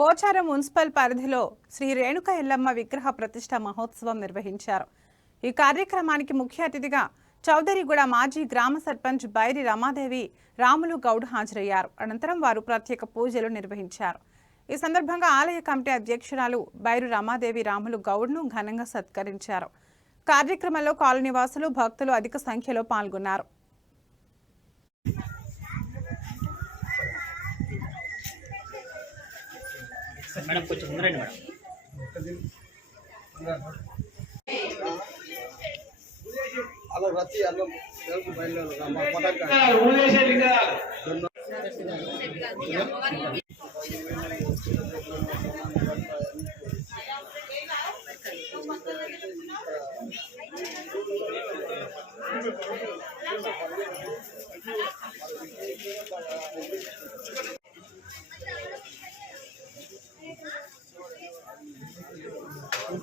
Pocharam municipal పరిధిలో శ్రీ రేణుక ఎల్లమ్మ విగ్రహ ప్రతిష్ఠ మహోత్సవం నిర్వహించారు। ఈ కార్యక్రమానికి ముఖ్య అతిథిగా చౌదరిగూడ మాజీ గ్రామ సర్పంచ్ బైరి రమాదేవి రాములు గౌడ్ హాజరయ్యారు। అనంతరం వారు ప్రత్యేక పూజలు నిర్వహించారు। ఈ సందర్భంగా ఆలయ కమిటీ అధ్యక్షురాలు బైరు రమాదేవి రాములు గౌడ్ను ఘనంగా సత్కరించారు। కార్యక్రమంలో కాలనీ వాసులు భక్తులు అధిక సంఖ్యలో పాల్గొన్నారు। మేడం కొంచెం ముందరండి మేడం। అలా రతి అన్నం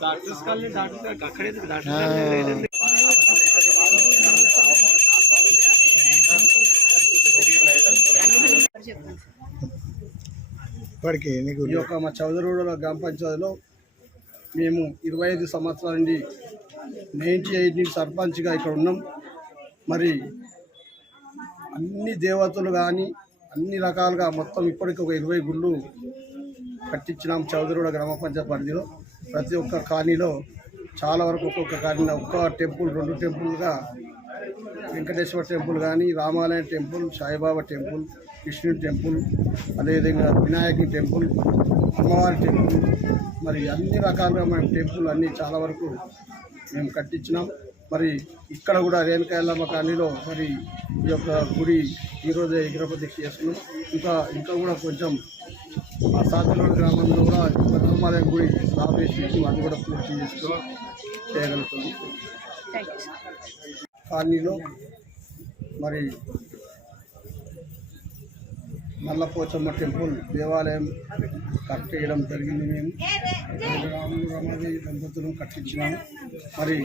డాక్టర్స్ కాలనీ డాక్టర్ అక్కడే డాక్టర్ ఈ యొక్క మా చౌదరిగూడ గ్రామ పంచాయతీలో మేము 25 సంవత్సరాల నుండి 98 నుంచి సర్పంచ్గా ఇక్కడ ఉన్నాం। మరి అన్ని దేవతలు కానీ అన్ని రకాలుగా మొత్తం ఇప్పటికి ఒక 20 గుళ్ళు కట్టించినాం చౌదరిగూడ గ్రామ పంచాయతీ పరిధిలో। ప్రతి ఒక్క కాలనీలో చాలా వరకు ఒక్కొక్క కాలనీలో ఒక్క టెంపుల్ 2 టెంపుల్గా వెంకటేశ్వర టెంపుల్ కానీ, రామాలయం టెంపుల్, సాయిబాబా టెంపుల్, కృష్ణుడి టెంపుల్, అదేవిధంగా వినాయకుడి టెంపుల్, అమ్మవారి టెంపుల్, మరి అన్ని రకాలుగా మేము టెంపుల్ అన్నీ చాలా వరకు మేము కట్టించినాం। మరి ఇక్కడ కూడా రేణుక ఎల్లమ్మ కాలనీలో మరి ఈ యొక్క గుడి ఈరోజే విగ్రహ ప్రతిష్ఠ చేస్తున్నాం। ఇంకా కూడా కొంచెం ఆ సాధనగూడ గ్రామంలో కూడా రామాలయం గుడి స్థాపించి అది కూడా పూర్తి చేసుకుని చేయగలుగుతుంది। కాలనీలో మరి నల్లపోచమ్మ టెంపుల్ దేవాలయం కట్టేయడం జరిగింది। మేము రాములు రమాదేవి దంపతులను కట్టించినాము। మరి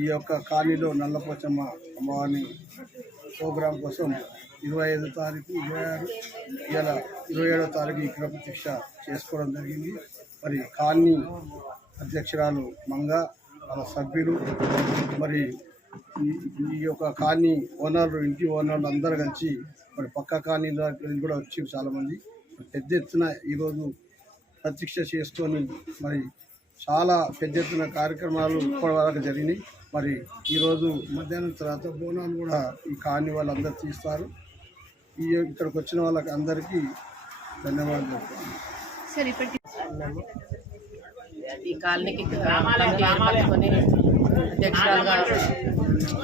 ఈ యొక్క కాలనీలో నల్లపోచమ్మ అమ్మవారిని ప్రోగ్రాం కోసం 25వ తారీఖు, 26 ఇలా 27వ తారీఖు విగ్రహ ప్రతిష్ఠ చేసుకోవడం జరిగింది। మరి కాలనీ అధ్యక్షురాలు మంగ, వాళ్ళ సభ్యులు, మరి ఈ యొక్క కాలనీ ఓనర్లు, ఇంటి ఓనర్లు అందరూ కలిసి మరి పక్క కాలనీలో కూడా వచ్చి చాలామంది పెద్ద ఎత్తున ఈరోజు ప్రతిష్ఠ చేసుకొని మరి చాలా పెద్ద ఎత్తున కార్యక్రమాలు ఇప్పటి వరకు జరిగినాయి। మరి ఈరోజు మధ్యాహ్నం తర్వాత బోనాలు కూడా ఈ కాలనీ వాళ్ళందరూ తీస్తారు। ఇక్కడికి వచ్చిన వాళ్ళకి అందరికీ ధన్యవాదాలు చెప్తాను। ఈ కాలనీకి ఏర్పరచుకొని అధ్యక్షురాలుగా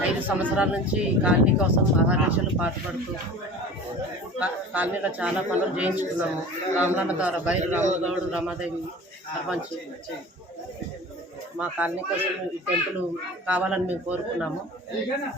5 సంవత్సరాల నుంచి ఈ కాలనీ కోసం అహర్నిశలు పాటుపడుతూ కాలనీలో చాలా పనులు చేయించుకున్నాము। రామలన్న ద్వారా బైరు రామగౌడ్ రమాదేవి సర్పంచ్ మా కాలనీ కోసం ఈ టెంపుల్ కావాలని మేము కోరుకున్నాము।